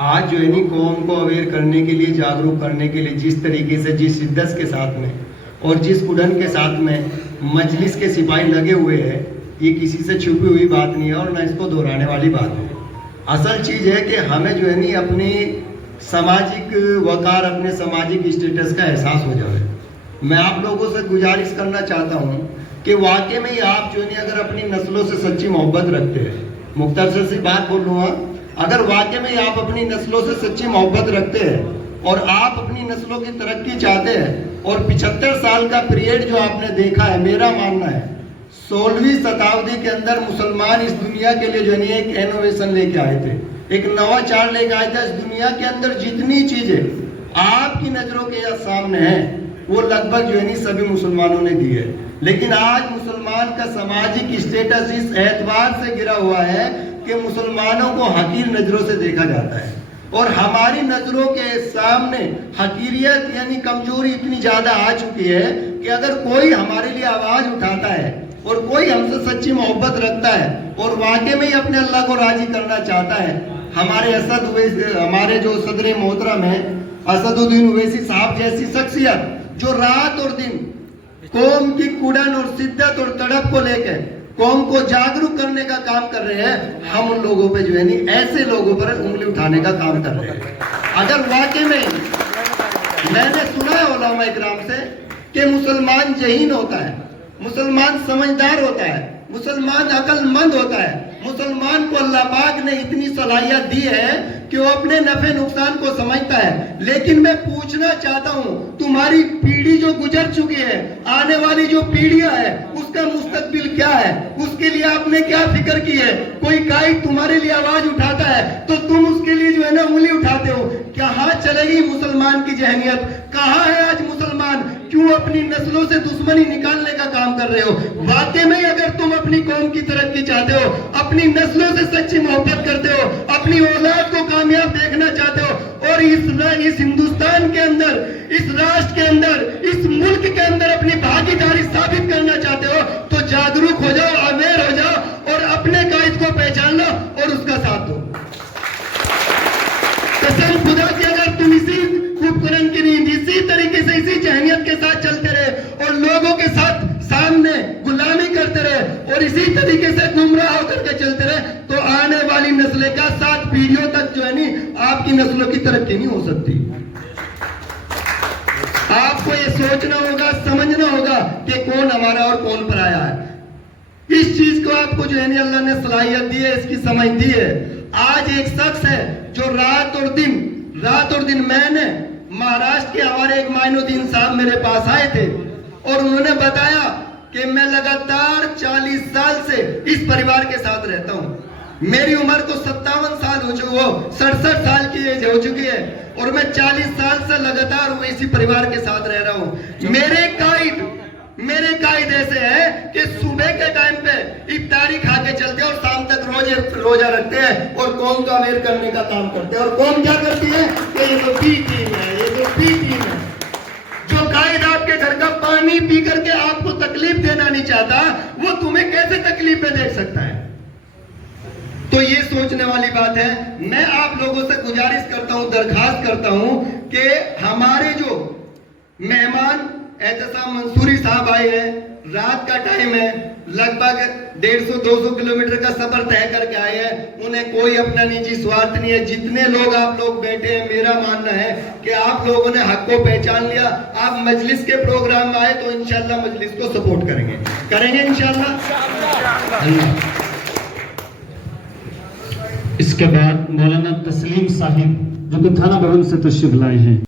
आज जो है नी कौम को अवेयर करने के लिए, जागरूक करने के लिए जिस तरीके से, जिस शिद्दत के साथ में और जिस कुड़न के साथ में मजलिस के सिपाही लगे हुए हैं, ये किसी से छुपी हुई बात नहीं है और ना इसको दोहराने वाली बात है। असल चीज़ है कि हमें जो है नी अपनी सामाजिक वकार, अपने सामाजिक स्टेटस का एहसास हो जाए। मैं आप लोगों से गुजारिश करना चाहता हूँ कि वाकई में ही आप जो है अगर अपनी नस्लों से सच्ची मोहब्बत रखते हैं, मुख्तसर सी बात बोल रहा हूँ, अगर वाकई में आप अपनी नस्लों से सच्ची मोहब्बत रखते हैं और आप अपनी नस्लों की तरक्की चाहते हैं और 75 साल का पीरियड जो आपने देखा है, मेरा मानना है 16वीं शताब्दी के अंदर मुसलमान इस दुनिया के लिए जो है एक इनोवेशन लेके आए थे, एक नवाचार लेके आए थे। इस दुनिया के अंदर जितनी चीजें आपकी नजरों के सामने हैं वो लगभग जो है सभी मुसलमानों ने दी है। लेकिन आज मुसलमान का सामाजिक स्टेटस इस एतबार से गिरा हुआ है कि मुसलमानों को हकीर नजरों से देखा जाता है और हमारी नजरों के सामने हकीरियत यानी कमजोरी इतनी ज्यादा आ चुकी है कि अगर कोई हमारे लिए आवाज उठाता है और कोई हमसे सच्ची मोहब्बत रखता है और वाकई में ही अपने अल्लाह को राजी करना चाहता है, हमारे जो सदर मोहतरम है असदुद्दीन ओवैसी साहब जैसी शख्सियत जो रात और दिन कौम की कुड़न और शिद्दत और तड़प को लेकर कौम को जागरूक करने का काम कर रहे हैं, हम उन लोगों पे जो है नहीं ऐसे लोगों पर उंगली उठाने का काम कर रहे हैं। अगर वाकई में मैंने सुना है उलमा इकराम से कि मुसलमान जहीन होता है, मुसलमान समझदार होता है, मुसलमान अक्लमंद होता है, मुसलमान को अल्लाह पाक ने इतनी सलाहियत दी है कि वो अपने नफे नुकसान को समझता है। लेकिन मैं पूछना चाहता हूँ, तुम्हारी पीढ़ी जो गुजर चुकी है, आने वाली जो पीढ़ियां है, उसका मुस्तकबिल क्या है, उसके लिए आपने क्या फिक्र की है? कोई कायद तुम्हारे लिए आवाज उठाता है तो तुम उसके लिए जो है ना उंगली उठाते हो। कहाँ चलेगी मुसलमान की जहनियत? कहाँ है आज मुसलमान? क्यों अपनी नस्लों से दुश्मनी निकालने का काम कर रहे हो? वाकई में अगर तुम अपनी कौम की तरक्की चाहते हो, अपनी नस्लों से सच्ची मोहब्बत करते हो, अपनी औलाद को कामयाब देखना चाहते हो और इस हिंदुस्तान के अंदर, इस राष्ट्र के अंदर, इस मुल्क के अंदर अपनी भागीदारी साबित करना चाहते हो तो जागरूक हो जाओ, अवेयर हो जाओ और अपने कायद को पहचान लो और उसका साथ दो। कसम खुदा की अगर तुम इसी कुरान की नींद इसी तरीके से इसी जहनियत के साथ चलते रहे और लोगों के साथ सामने गुलामी करते रहे और इसी तरीके से गुमराह होकर के चलते रहे तो आने वाली नस्लें का 7 पीढ़ियों तक जो है नहीं आपकी नस्लों की तरक्की नहीं हो सकती। आपको ये सोचना होगा, समझना होगा कि कौन हमारा और कौन पराया है। इस चीज को आपको जो है नहीं अल्लाह ने सलाहियत दी है, इसकी समझ दी है। आज एक शख्स है जो रात और दिन मैंने महाराष्ट्र के हमारे एक माइनुद्दीन साहब मेरे पास आए थे और उन्होंने बताया कि मैं लगातार 40 साल से इस परिवार के साथ रहता हूँ। मेरी उम्र को 57 साल हो चुकी, 67 साल की एज हो चुकी है और मैं 40 साल से लगातार इसी परिवार के साथ रह रहा हूँ। मेरे कायद ऐसे है कि सुबह के टाइम पे इफ्तारी खा के चलते हैं और शाम तक रोजा रखते हैं और कौम का अवेयर करने का काम करते हैं। और कौम क्या करती है कि ये तो बी टीम है, ये तो बी टीम है। जो कायद आपके घर का पानी पी करके आपको तकलीफ देना नहीं चाहता, वो तुम्हें कैसे तकलीफ में देख सकता है? तो ये सोचने वाली बात है। मैं आप लोगों से गुजारिश करता हूं, दरखास्त करता हूं कि हमारे जो मेहमान एहतसाम मंसूरी साहब आए हैं, रात का टाइम है, लगभग 150-200 किलोमीटर का सफर तय करके आए हैं। उन्हें कोई अपना निजी स्वार्थ नहीं है। जितने लोग आप लोग बैठे हैं, मेरा मानना है कि आप लोगों ने हक को पहचान लिया। आप मजलिस के प्रोग्राम में आए तो इंशाल्लाह मजलिस को सपोर्ट करेंगे इंशाल्लाह। इसके बाद मौलाना तस्लीम साहिब जो कि थाना भवन से तशरीफ लाए हैं।